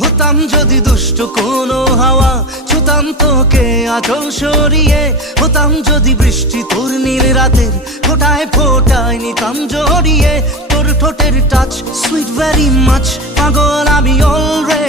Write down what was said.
হতাম যদি দুষ্ট কোনো হাওয়া, ছুতাম তোকে আঁচল সরিয়ে। হতাম যদি বৃষ্টি তোর নীল রাতের ফোটায় ফোটায় নিতাম জড়িয়ে। তোর ঠোঁটের টাচ সুইট ভেরি মাচ, পাগল আমি অলরেডি।